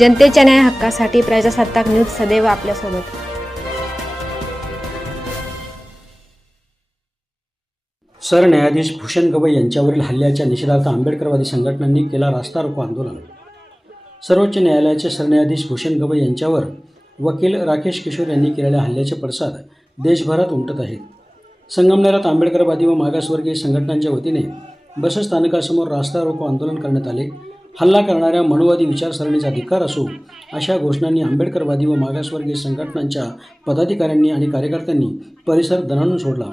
जनतेच्या न्याय हक्कासाठी प्रजासत्ताक न्यूज सदैव आपल्यासोबत. सरन्यायाधीश भूषण गवई यांच्यावरील हल्ल्याच्या निषेधार्थ आंबेडकरवादी संघटनांनी केला रास्ता रोको आंदोलन. सर्वोच्च न्यायालयाचे सरन्यायाधीश भूषण गवई यांच्यावर वकील राकेश किशोर यांनी केलेल्या हल्ल्याचे पडसाद देशभरात उमटत आहेत. संगमनेरात आंबेडकरवादी व मागासवर्गीय संघटनांच्या वतीने बसस्थानकासमोर रास्ता रोको आंदोलन करण्यात आले. हल्ला करणाऱ्या मनुवादी विचारसरणीचा धिक्कार असो अशा घोषणांनी आंबेडकरवादी व मागासवर्गीय संघटनांच्या पदाधिकाऱ्यांनी आणि कार्यकर्त्यांनी परिसर दणाणून सोडला.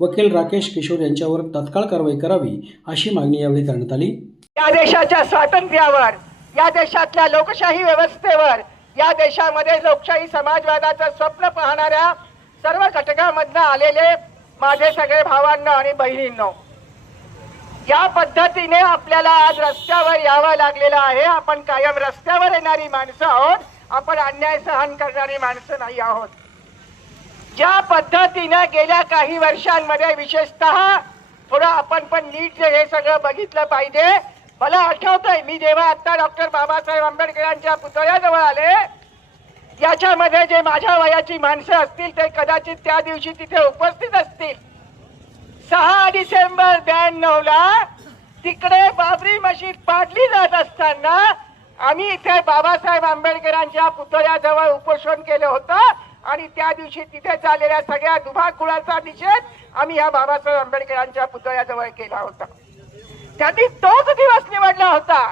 वकील राकेश किशोर यांच्यावर तत्काळ कारवाई करावी अशी मागणी यावेळी करण्यात आली. या देशाच्या स्वातंत्र्यावर या देशातल्या लोकशाही व्यवस्थेवर या देशामध्ये लोकशाही समाजवादाचं स्वप्न पाहणाऱ्या सर्व घटकामधनं आलेले माझे सगळे भावांनो आणि बहिणींनो या पद्धतीने आपल्याला आज रस्त्यावर यावं लागलेलं आहे. आपण कायम रस्त्यावर येणारी माणसं आहोत. आपण अन्याय सहन करणारी माणसं नाही आहोत. ज्या पद्धतीनं गेल्या काही वर्षांमध्ये विशेषतः थोडं आपण पण नीट जे हे सगळं बघितलं पाहिजे. मला आठवतंय मी जेव्हा आता डॉक्टर बाबासाहेब आंबेडकरांच्या पुतळ्याजवळ आले याच्यामध्ये जे माझ्या वयाची माणसं असतील ते कदाचित त्या दिवशी तिथे उपस्थित असतील. सहा डिसेंबर ब्याण्णव ला तिकडे बाबरी मशीद पाडली जात असताना आम्ही इथे बाबासाहेब आंबेडकरांच्या पुतळ्याजवळ उपोषण केलं होतं आणि त्या दिवशी तिथे चाललेल्या सगळ्या दुभाकुळाचा निषेध आम्ही या बाबासाहेब आंबेडकरांच्या पुतळ्याजवळ केला होता. त्यांनी तोच दिवस निवडला होता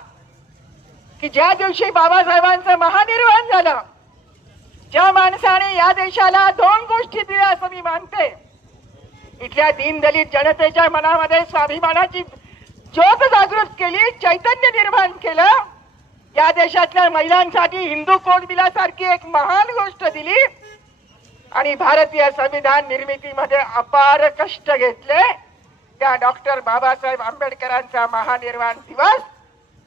की ज्या दिवशी बाबासाहेबांचं महानिर्वाण झालं ज्या माणसाने या देशाला दोन गोष्टी दिल्या असं मी मानते. इथल्या दीनदलित जनतेच्या मनामध्ये स्वाभिमानाची ज्योत जागृत केली चैतन्य निर्माण केलं. या देशातल्या महिलांसाठी हिंदू कोड बिलासारखी एक महान गोष्ट दिली. आणि भारतीय संविधान निर्मितीमध्ये अपार कष्ट घेतले. त्या डॉक्टर बाबासाहेब आंबेडकरांचा महानिर्वाण दिवस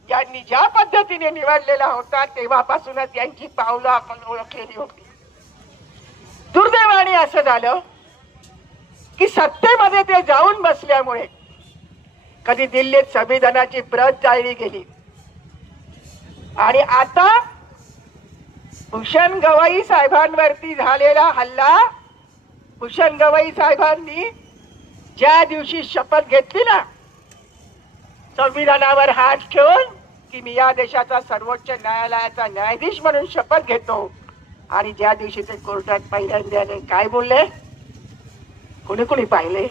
यांनी ज्या पद्धतीने निवडलेला होता तेव्हापासूनच यांची पावलं आपण ओळखलेली होती. दुर्दैवाने असं झालं. की सत्तेमध्ये ते जाऊन बसल्यामुळे कधी दिल्लीत संविधानाची प्रत जाळली गेली. आणि आता भूषण गवई साहेबांवरती झालेला हल्ला भूषण गवई साहेबांनी ज्या दिवशी शपथ घेतली ना संविधानावर हात ठेवून की मी या देशाचा सर्वोच्च न्यायालयाचा न्यायाधीश म्हणून शपथ घेतो. आणि ज्या दिवशी ते कोर्टात पहिल्यांदा काय बोलले? कोणी कोणी पाहिले?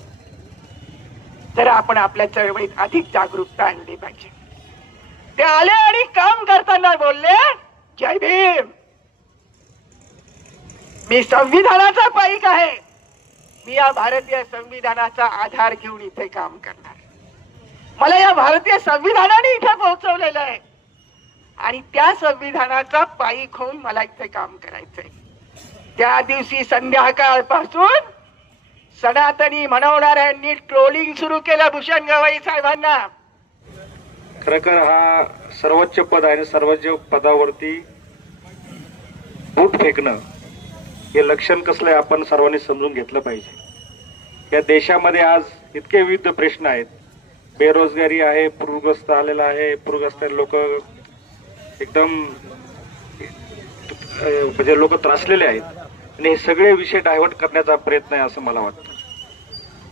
तर आपण आपल्या चळवळीत अधिक जागरूकता आणली पाहिजे. ते आले आणि काम करताना बोलले जय भीम. मी संविधानाचा पाईक आहे. मी या भारतीय संविधानाचा आधार घेऊन इथे काम करणार. मला या भारतीय संविधानाने इथे पोहोचवलेलं आहे. आणि त्या संविधानाचा पायी होऊन मला इथे काम करायचंय. त्या दिवशी संध्याकाळपासून सनातनी म्हणवणाऱ्यांनी ट्रोलिंग सुरू केलं भूषण गवई साहेबांना. खरं खर हा सर्वोच्च पद आहे सर्वोच्च पदावरती बूट फेकणं हे लक्षण कसलं आहे आपण सर्वांनी समजून घेतलं पाहिजे. या देशामध्ये आज इतके विविध प्रश्न आहेत. बेरोजगारी आहे पूरग्रस्त आलेला आहे पूरग्रस्त लोक एकदम म्हणजे लोक त्रासलेले आहेत. आणि हे सगळे विषय डायव्हर्ट करण्याचा प्रयत्न आहे असं मला वाटतं.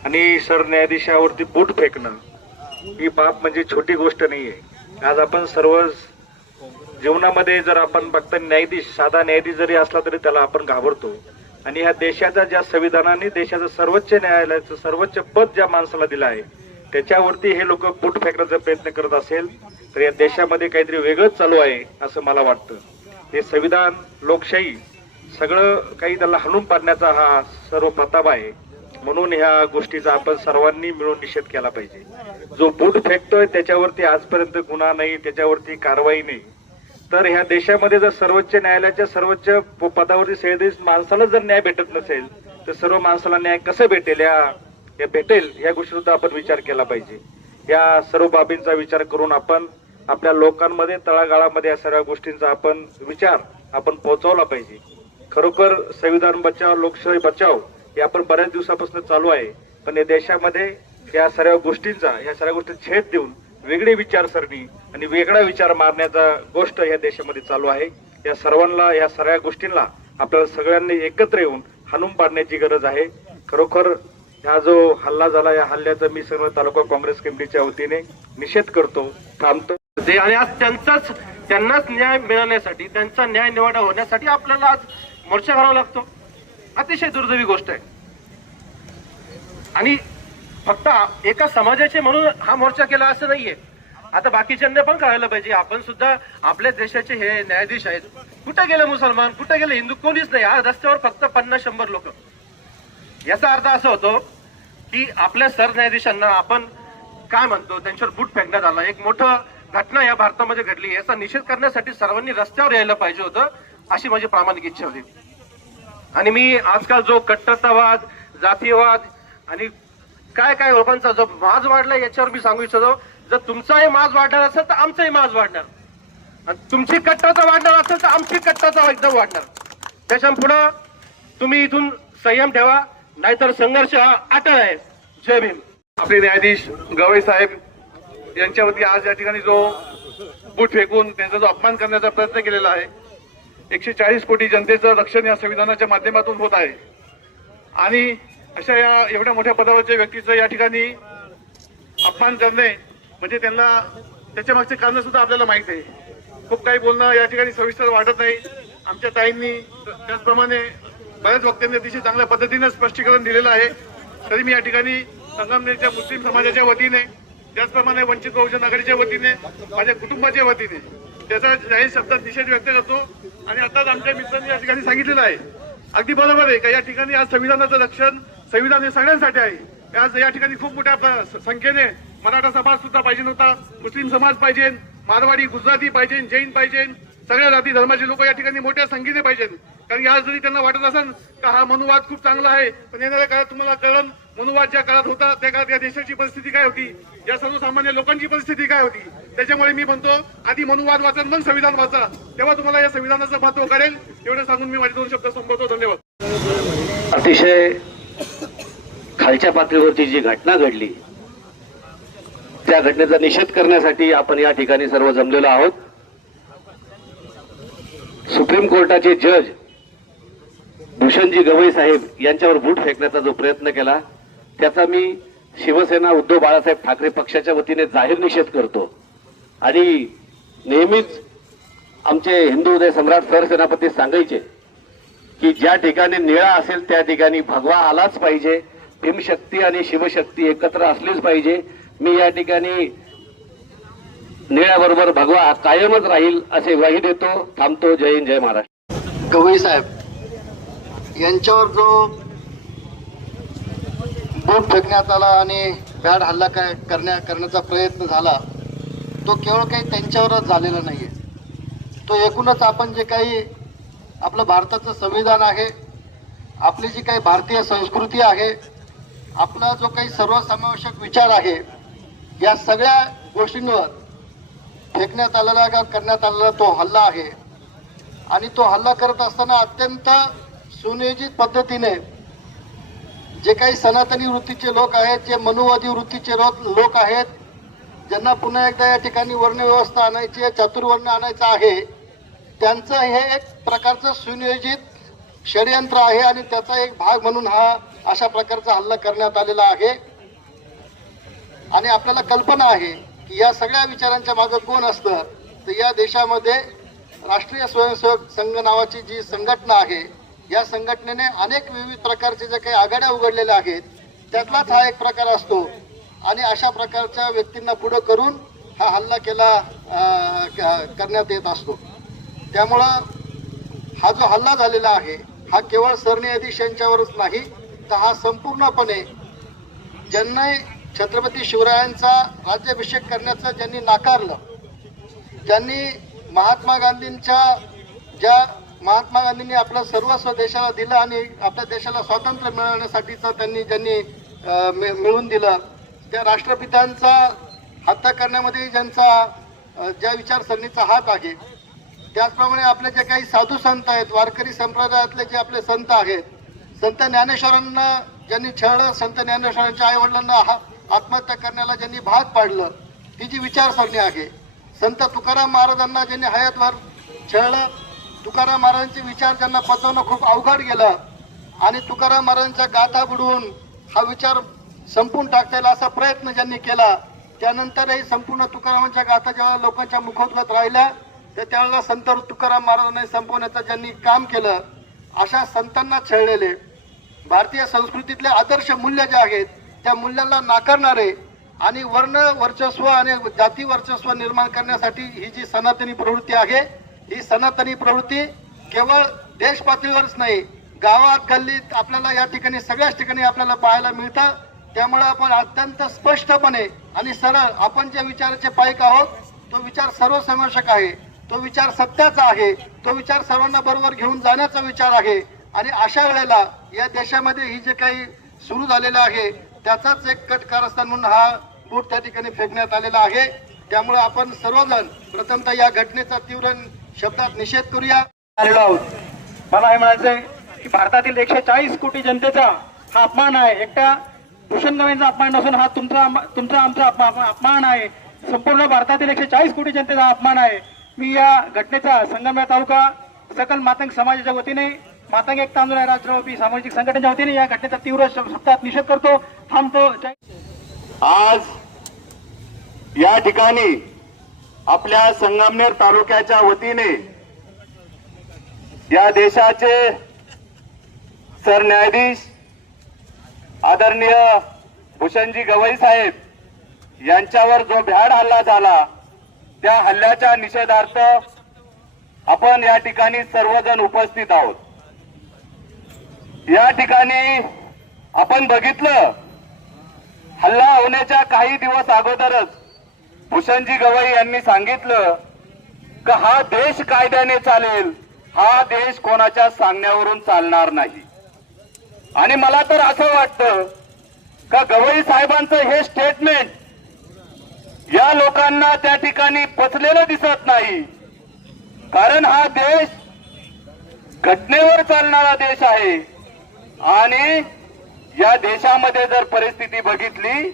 आणि सरन्यायाधीशावरती बूट फेकणं ही बाब म्हणजे छोटी गोष्ट नाही आहे आज आपण सर्व जीवनामध्ये जर आपण फक्त न्यायाधीश साधा न्यायाधीश जरी असला तरी त्याला आपण घाबरतो. आणि ह्या देशाच्या ज्या संविधानाने देशाचं सर्वोच्च न्यायालयाचं सर्वोच्च पद ज्या माणसाला दिलं आहे त्याच्यावरती हे लोक बूट फेकण्याचा प्रयत्न करत असेल तर या देशामध्ये काहीतरी वेगळंच चालू आहे असं मला वाटतं. हे संविधान लोकशाही सगळं काही त्याला हणून पाडण्याचा हा सर्व प्रताप आहे. म्हणून ह्या गोष्टीचा आपण सर्वांनी मिळून निषेध केला पाहिजे. जो बूट फेकतोय त्याच्यावरती आजपर्यंत गुन्हा नाही त्याच्यावरती कारवाई नाही. तर ह्या देशामध्ये जर सर्वोच्च न्यायालयाच्या सर्वोच्च प- पदावरती सेवेदेश माणसाला जर न्याय भेटत नसेल तर सर्व माणसाला न्याय कसं भेटेल? या भेटेल या गोष्टीचा आपण विचार केला पाहिजे. या सर्व बाबींचा विचार करून आपण आपल्या लोकांमध्ये तळागाळामध्ये या सर्व गोष्टींचा आपण विचार आपण पोहोचवला पाहिजे. खरोखर संविधान बचाव लोकशाही बचाव हे आपण बऱ्याच दिवसापासून चालू आहे. पण या देशामध्ये या सर्व गोष्टींचा या सर्व गोष्टी छेद देऊन वेगळी विचारसरणी आणि वेगळा विचार मारण्याचा गोष्ट या देशामध्ये चालू आहे. या सर्वांना या सगळ्या गोष्टींना आपल्याला सगळ्यांनी एकत्र येऊन हाणून पाडण्याची गरज आहे. खरोखर हा जो हल्ला झाला या हल्ल्याचा मी सर्व तालुका काँग्रेस कमिटीच्या वतीने निषेध करतो थांबतो आणि आज त्यांचाच त्यांनाच न्याय मिळवण्यासाठी त्यांचा न्याय निवाडा होण्यासाठी आपल्याला आज मोर्चा करावा लागतो. अतिशय दुर्दैवी गोष्ट आहे. आणि फक्त एका समाजाचे म्हणून हा मोर्चा केला असं नाहीये. आता बाकीच्यांना पण कळायला पाहिजे. आपण सुद्धा आपल्या देशाचे हे न्यायाधीश आहेत. कुठे गेले मुसलमान? कुठे गेले हिंदू? कोणीच नाही. आज रस्त्यावर फक्त पन्नास शंभर लोक. याचा अर्थ असा होतो की आपल्या सरन्यायाधीशांना आपण काय म्हणतो? त्यांच्यावर बूट फेकण्यात आला. एक मोठं घटना या भारतामध्ये घडली. याचा निषेध करण्यासाठी सर्वांनी रस्त्यावर यायला पाहिजे होतं अशी माझी प्रामाणिक इच्छा होती. आणि मी आजकाल जो कट्टरतावाद जातीयवाद आणि काय काय लोकांचा जो माज वाढला याच्यावर मी सांगू इच्छितो जर तुमचाही माज वाढणार असेल तर आमचाही माज वाढणार. आणि तुमची कट्टाचा वाढणार असेल तर आमची कट्टाचा एकदम वाढणार. त्याच्या पुढं तुम्ही इथून संयम ठेवा नाहीतर संघर्ष हा अटळ आहे. जय भीम. आपले न्यायाधीश गवई साहेब यांच्यावरती आज या ठिकाणी जो बूट फेकून त्यांचा जो अपमान करण्याचा प्रयत्न केलेला आहे एकशे चाळीस कोटी जनतेचं रक्षण या संविधानाच्या माध्यमातून होत आहे. आणि अशा या एवढ्या मोठ्या पदावरच्या व्यक्तीचं या ठिकाणी अपमान करणे म्हणजे त्यांना त्याच्या मागचे कारण सुद्धा आपल्याला माहीत आहे. खूप काही बोलणं या ठिकाणी सविस्तर वाटत नाही. आमच्या ताईंनी त्याचप्रमाणे बऱ्याच वक्त्यांनी अतिशय चांगल्या पद्धतीने स्पष्टीकरण दिलेलं आहे. तरी मी या ठिकाणी संगमनेरच्या मुस्लिम समाजाच्या वतीने त्याचप्रमाणे वंचित बहुजन आघाडीच्या वतीने माझ्या कुटुंबाच्या वतीने त्याचा जाहीर शब्दात निषेध व्यक्त करतो. आणि आताच आमच्या मित्रांनी या ठिकाणी सांगितलेलं आहे. अगदी बरोबर आहे का? या ठिकाणी आज संविधानाचं रक्षण संविधान हे सगळ्यांसाठी आहे. आज या ठिकाणी खूप मोठ्या प्र- संख्येने मराठा समाज सुद्धा पाहिजे होता मुस्लिम समाज पाहिजे मारवाडी गुजराती पाहिजे जैन पाहिजे सगळ्या जाती धर्माचे लोक या ठिकाणी मोठ्या संख्येने पाहिजेत कारण आज जरी त्यांना वाटत असेल का हा मनुवाद खूप चांगला आहे पण येणाऱ्या काळात तुम्हाला कळण मनुवाद ज्या काळात होता त्या काळात या देशाची परिस्थिती काय होती? या सर्वसामान्य लोकांची परिस्थिती काय होती? त्याच्यामुळे मी म्हणतो आधी मनुवाद वाचा मग संविधान वाचा. तेव्हा तुम्हाला या संविधानाचं महत्त्व कळेल. एवढं सांगून मी माझे दोन शब्द संपवतो. धन्यवाद. अतिशय खालच्या पातळीवरची जी घटना घडली त्या घटनेचा निषेध करण्यासाठी आपण या ठिकाणी सर्व जमलेलो आहोत. सुप्रीम कोर्टाचे जज भूषणजी गवई साहेब यांच्यावर बूट फेकण्याचा जो प्रयत्न केला त्याचा मी शिवसेना उद्धव बाळासाहेब ठाकरे पक्षाच्या वतीने जाहीर निषेध करतो. आणि नेहमीच आमचे हिंदू उदय सम्राट सरसेनापती सांगायचे की ज्या ठिकाणी निळा असेल त्या ठिकाणी भगवा आलाच पाहिजे भीमशक्ती आणि शिवशक्ती एकत्र असलीच पाहिजे. मी या ठिकाणी निळ्याबरोबर भगवा कायमच राहील असे ग्वाही देतो. थांबतो. जय हिंद जय महाराष्ट्र. गवई साहेब यांच्यावर जो बूट फेकण्यात आला आणि बॅड हल्ला काय करण्या करण्याचा प्रयत्न झाला तो केवळ काही त्यांच्यावरच झालेला नाही आहे तो एकूणच आपण जे काही आपलं भारताचं संविधान आहे आपली जी काही भारतीय संस्कृती आहे आपला जो काही सर्वसमावेशक विचार आहे या सगळ्या गोष्टींवर फेकण्यात आलेला का करण्यात आलेला तो हल्ला आहे. आणि तो हल्ला करत असताना अत्यंत सुनियोजित पद्धतीने जे काही सनातनी वृत्तीचे लोक आहेत जे मनुवादी वृत्तीचे लोक आहेत ज्यांना पुन्हा एकदा या ठिकाणी वर्णव्यवस्था आणायची आहे चातुर्वर्ण आणायचं आहे त्यांचं हे एक प्रकारचं सुनियोजित षडयंत्र आहे आणि त्याचा एक भाग म्हणून हा अशा प्रकारचा हल्ला करण्यात आलेला आहे. आणि आपल्याला कल्पना आहे की या सगळ्या विचारांच्या मागे कोण असतं? तर या देशामध्ये राष्ट्रीय स्वयंसेवक संघ नावाची जी संघटना आहे या संघटनेने अनेक विविध प्रकारचे जे काही आघाड्या उघडलेल्या आहेत त्यातलाच हा एक प्रकार असतो. आणि अशा प्रकारच्या व्यक्तींना पुढं करून हा हल्ला केला करण्यात येत असतो. त्यामुळं हा जो हल्ला झालेला आहे हा केवळ सरन्यायाधीश यांच्यावरच नाही तर हा संपूर्णपणे ज्यांनी छत्रपती शिवरायांचा राज्याभिषेक करण्याचं ज्यांनी नाकारलं ज्यांनी महात्मा गांधींच्या ज्या महात्मा गांधींनी आपलं सर्वस्व देशाला दिलं आणि आपल्या देशाला स्वातंत्र्य मिळवण्यासाठीचं त्यांनी ज्यांनी अं, मिळवून दिलं त्या राष्ट्रपित्यांचा हत्या करण्यामध्ये ज्यांचा ज्या विचारसरणीचा हात आहे त्याचप्रमाणे आपले जे काही साधू संत आहेत वारकरी संप्रदायातले जे आपले संत आहेत संत ज्ञानेश्वरांना ज्यांनी छळलं संत ज्ञानेश्वरांच्या आईवडिलांना हा आत्महत्या करण्याला ज्यांनी भाग पाडलं ती जी विचारसरणी आहे संत तुकाराम महाराजांना ज्यांनी हयातवर छळलं तुकाराम महाराजांचे विचार त्यांना पचवणं खूप अवघड गेलं आणि तुकाराम महाराजांच्या गाथा बुडवून हा विचार संपून टाकता येईल असा प्रयत्न ज्यांनी केला त्यानंतरही संपूर्ण तुकारामांच्या गाथा जेव्हा लोकांच्या मुखोद्गत राहिल्या तर त्यावेळेला संत तुकाराम महाराजांनी संपवण्याचं ज्यांनी काम केलं अशा संतांना छळलेले. भारतीय संस्कृतीतले आदर्श मूल्य जे आहेत त्या मूल्यांना नाकारणारे आणि वर्ण वर्चस्व आणि जाती वर्चस्व निर्माण करण्यासाठी ही जी सनातनी प्रवृत्ती आहे ही सनातनी प्रवृत्ती केवळ देश पातळीवरच नाही गावात गल्लीत आपल्याला या ठिकाणी सगळ्याच ठिकाणी आपल्याला पाहायला मिळतं. त्यामुळे आपण अत्यंत स्पष्टपणे आणि सरळ आपण जे विचाराचे पायक आहोत तो विचार सर्वसमावेशक आहे. तो विचार सत्याचा आहे. तो विचार सर्वांना बरोबर घेऊन जाण्याचा विचार आहे. आणि अशा वेळेला या देशामध्ये ही जे काही सुरू झालेलं आहे त्याचाच एक कट कारस्थान म्हणून हा बूट त्या ठिकाणी फेकण्यात आलेला आहे. त्यामुळे आपण सर्वजण प्रथमतः या घटनेचा तीव्र शब्दात निषेध करूया. आलेलो आहोत. मला हे म्हणायचंय की भारतातील एकशे चाळीस कोटी जनतेचा हा अपमान आहे. एकट्या भूषण गवेंचा अपमान नसून हा तुमचा तुमचा आमचा अपमान आहे. संपूर्ण भारतातील एकशे चाळीस कोटी जनतेचा अपमान आहे. मी या घटनेचा संगमनेर तालुका सकल मातंग समाजाच्या वतीने मातंग एक तांदूळ राष्ट्रव्यापी सामाजिक संघटनेच्या वतीने या घटनेचा तीव्र शब्दात निषेध करतो. थांबतो. आज या ठिकाणी आपल्या संगमनेर तालुक्याच्या वतीने या देशाचे सरन्यायाधीश आदरणीय भूषणजी गवई साहेब यांच्यावर जो भ्याड हल्ला झाला त्या हल्ल्याच्या निषेधार्थ आपण या ठिकाणी सर्वजण उपस्थित आहोत. या ठिकाणी आपण बघितलं हल्ला होण्याच्या काही दिवस अगोदरच भूषणजी गवई यांनी सांगितलं का हा देश कायद्याने चालेल हा देश कोणाच्या सांगण्यावरून चालणार नाही. आणि मला तर असं वाटतं का गवई साहेबांचं हे स्टेटमेंट या लोकांना त्या ठिकाणी पचलेलं दिसत नाही. कारण हा देश घटनेवर चालणारा देश आहे. आणि या देशामध्ये जर परिस्थिती बघितली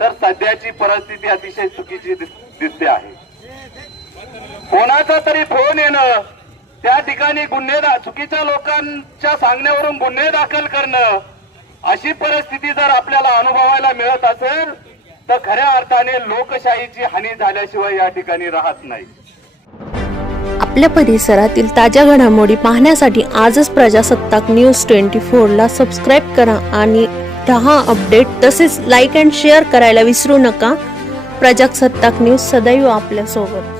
तर सध्याची परिस्थिती अतिशय चुकीची दिसते आहे. कोणाचा तरी फोन येणं त्या ठिकाणी गुन्हे चुकीच्या लोकांच्या सांगण्यावरून गुन्हे दाखल करणं अशी परिस्थिती जर आपल्याला अनुभवायला मिळत असेल तर खऱ्या अर्थाने लोकशाहीची हानी झाल्याशिवाय या ठिकाणी राहत नाही. आपल्या परिसरातील ताज्या घडामोडी पाहण्यासाठी आजच प्रजासत्ताक न्यूज ट्वेंटी फोरला सबस्क्राईब करा आणि दहा अपडेट तसेच लाईक अँड शेअर करायला विसरू नका. प्रजासत्ताक न्यूज सदैव आपल्यासोबत.